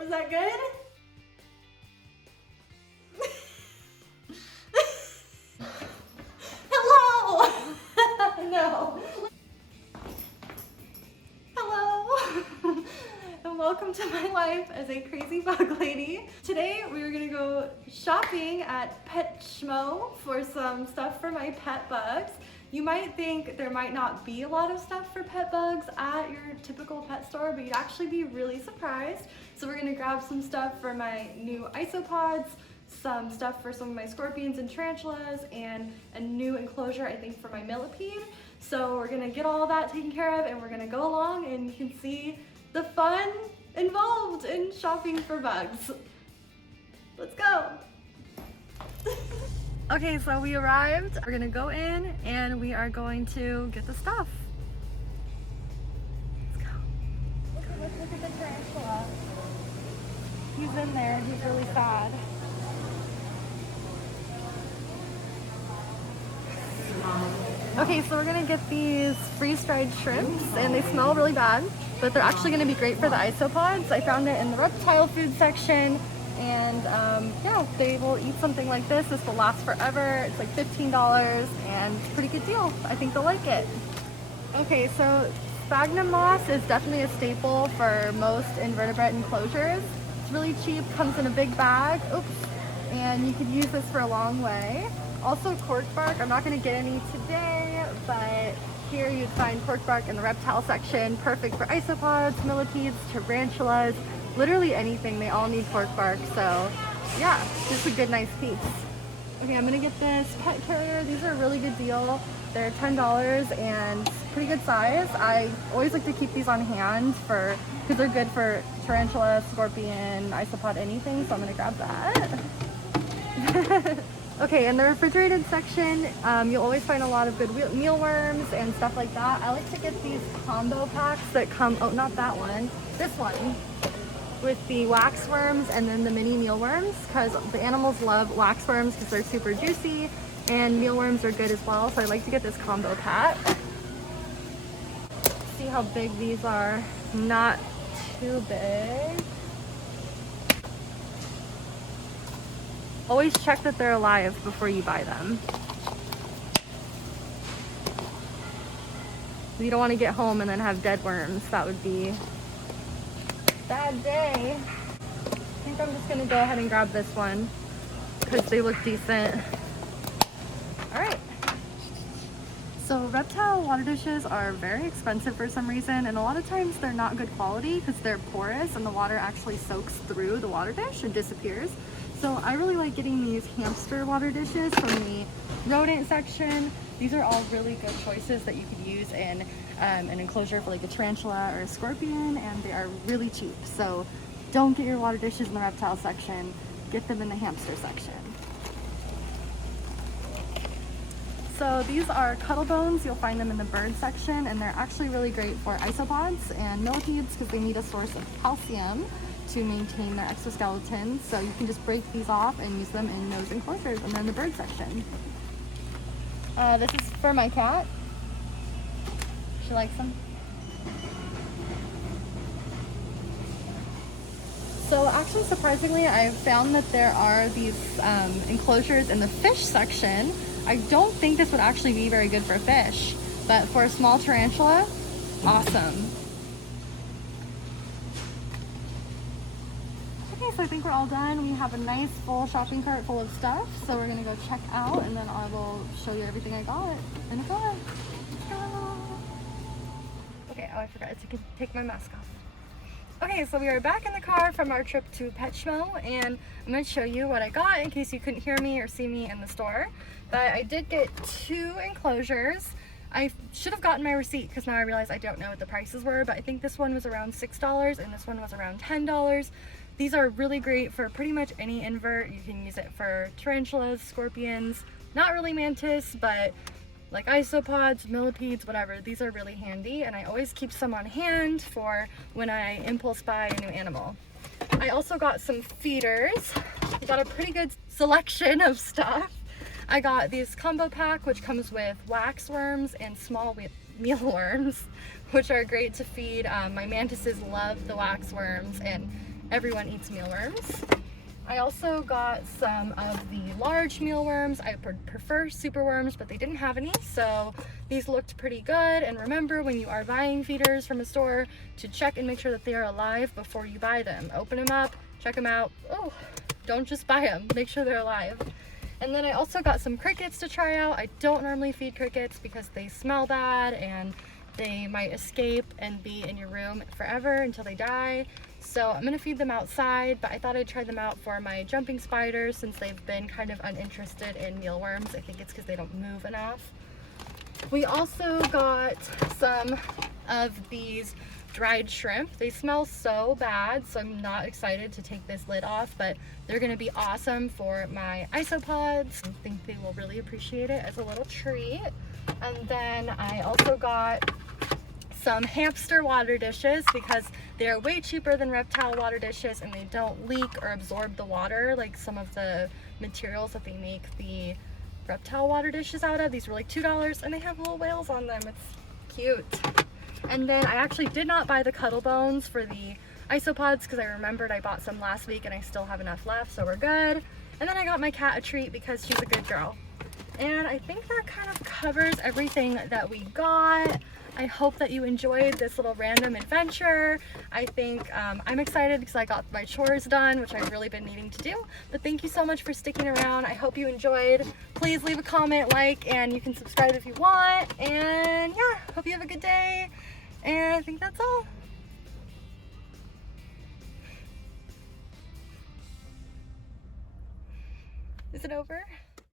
Was that good? Hello! No. Hello! And welcome to my life as a crazy bug lady. Today we are gonna go shopping at Pet Schmo for some stuff for my pet bugs. You might think there might not be a lot of stuff for pet bugs at your typical pet store, but you'd actually be really surprised. So we're gonna grab some stuff for my new isopods, some stuff for some of my scorpions and tarantulas, and a new enclosure I think for my millipede. So we're gonna get all that taken care of and we're gonna go along and you can see the fun involved in shopping for bugs. Let's go. Okay, so we arrived. We're gonna go in and we are going to get the stuff. Let's go. Okay, let's look at the tarantula. He's in there, he's really sad. Okay, so we're gonna get these freeze-dried shrimps and they smell really bad, but they're actually gonna be great for the isopods. I found it in the reptile food section and yeah, they will eat something like this. This will last forever. It's like $15 and it's a pretty good deal. I think they'll like it. Okay, so sphagnum moss is definitely a staple for most invertebrate enclosures. It's really cheap, comes in a big bag. Oops. And you could use this for a long way. Also cork bark, I'm not gonna get any today, but here you'd find cork bark in the reptile section, perfect for isopods, millipedes, tarantulas, literally anything. They all need cork bark, so yeah, just a good nice piece. Okay, I'm gonna get this pet carrier. These are a really good deal. They're $10 and pretty good size. I always like to keep these on hand because they're good for tarantula, scorpion, isopod, anything, so I'm gonna grab that. Okay, in the refrigerated section, you'll always find a lot of good mealworms and stuff like that. I like to get these combo packs that come, oh, not that one, this one, with the waxworms and then the mini mealworms, because the animals love waxworms because they're super juicy, and mealworms are good as well, so I like to get this combo pack. See how big these are. Not too big. Always check that they're alive before you buy them. You don't want to get home and then have dead worms. That would be a bad day. I think I'm just going to go ahead and grab this one because they look decent. All right. So reptile water dishes are very expensive for some reason, and a lot of times they're not good quality because they're porous and the water actually soaks through the water dish and disappears. So I really like getting these hamster water dishes from the rodent section. These are all really good choices that you could use in an enclosure for like a tarantula or a scorpion, and they are really cheap. So don't get your water dishes in the reptile section, get them in the hamster section. So these are cuttle bones. You'll find them in the bird section, and they're actually really great for isopods and millipedes because they need a source of calcium to maintain their exoskeleton. So you can just break these off and use them in those enclosures, and they're in the bird section. This is for my cat. She likes them. So actually, surprisingly, I found that there are these enclosures in the fish section. I don't think this would actually be very good for fish, but for a small tarantula, awesome. Okay, so I think we're all done. We have a nice full shopping cart full of stuff, so we're gonna go check out and then I will show you everything I got in a car. Okay, oh, I forgot to take my mask off. Okay, so we are back in the car from our trip to Pet Schmo, and I'm going to show you what I got in case you couldn't hear me or see me in the store. But I did get 2 enclosures. I should have gotten my receipt because now I realize I don't know what the prices were, but I think this one was around $6 and this one was around $10. These are really great for pretty much any invert. You can use it for tarantulas, scorpions, not really mantis, but like isopods, millipedes, whatever. These are really handy, and I always keep some on hand for when I impulse buy a new animal. I also got some feeders. I got a pretty good selection of stuff. I got this combo pack, which comes with wax worms and small mealworms, which are great to feed. My mantises love the waxworms, and everyone eats mealworms. I also got some of the large mealworms. I prefer superworms, but they didn't have any, so these looked pretty good. And remember, when you are buying feeders from a store, to check and make sure that they are alive before you buy them. Open them up, check them out. Oh, don't just buy them, make sure they're alive. And then I also got some crickets to try out. I don't normally feed crickets because they smell bad and they might escape and be in your room forever until they die. So I'm gonna feed them outside, but I thought I'd try them out for my jumping spiders since they've been kind of uninterested in mealworms. I think it's because they don't move enough. We also got some of these dried shrimp. They smell so bad, so I'm not excited to take this lid off, but they're gonna be awesome for my isopods. I think they will really appreciate it as a little treat. And then I also got some hamster water dishes because they are way cheaper than reptile water dishes and they don't leak or absorb the water like some of the materials that they make the reptile water dishes out of. These were like $2 and they have little whales on them. It's cute. And then I actually did not buy the cuddle bones for the isopods because I remembered I bought some last week and I still have enough left, so we're good. And then I got my cat a treat because she's a good girl. And I think that kind of covers everything that we got. I hope that you enjoyed this little random adventure. I think I'm excited because I got my chores done, which I've really been needing to do. But thank you so much for sticking around. I hope you enjoyed. Please leave a comment, like, and you can subscribe if you want. And yeah, hope you have a good day. And I think that's all. Is it over?